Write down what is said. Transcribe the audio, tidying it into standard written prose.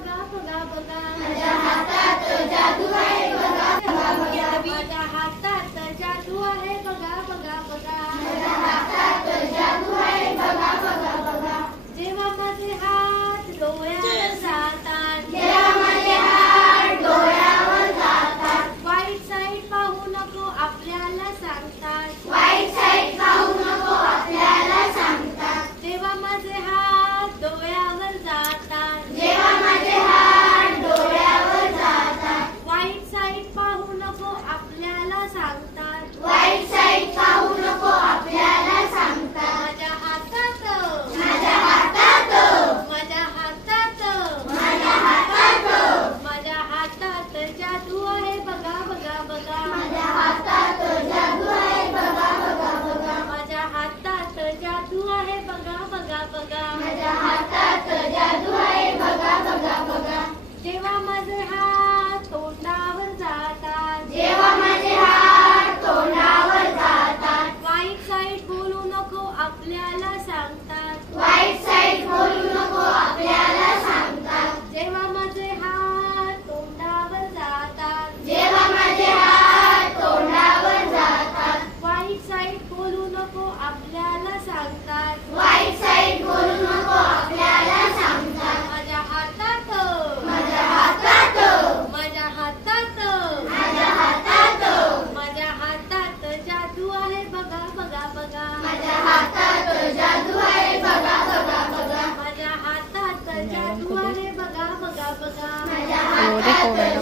बघा बघा बघा, माझ्या हातात जादू आहे बघा बघा बघा, माझ्या हातात जादू आहे बघा बघा बघा, माझ्या हातात जादू आहे बघा बघा बघा, जेव्हा माझे हात डोळ्यावर जातात, जेव्हा माझे हात डोळ्यावर जातात, वाईट साईड पाहू नको आपल्याला सांगतात, वाईट साईड पाहू नको आपल्याला सांगतात, जेव्हा माझे हात डोळ्यावर जातात, जेव्हा माझे हात डोळ्यावर जातात, वाईट साईड पाहू नको आपल्याला सांगतात, वाईट साईड पाहू नको आपल्याला सांगतात, माझ्या हातात माझ्या हातात माझ्या हातात माझ्या हातात माझ्या हातात जादू आहे बघा बघा बघा, माझ्या हातात जादू आहे बघा बघा बघा, माझ्या हातात जादू आहे बघा बघा बघा, माझ्या हातात जादू आहे बघा बघा बघा, जेव्हा माझे हात तोंडावर जातात, जेव्हा माझे हात तोंडावर जातात, वाईट साईड बोलू नको आपल्याला सांगतात, वाईट साईड बोलू नको आपल्याला सांगतात, जेव्हा माझे हात तोंडावर जातात, जेव्हा माझे हात तोंडावर जातात, वाईट साईड बोलू नको आपल्याला सांगतात, वाईट साईड बोलू नको आपल्याला सांगतात, माझ्या हातात माझ्या हातात माझ्या हातात माझ्या हातात माझ्या हातात जादू आहे बघा बघा बघा, माझ्या हातात जादू आहे बघा बघा बघा, माझ्या हातात जादू आहे बघा बघा बघा, माझ्या हातात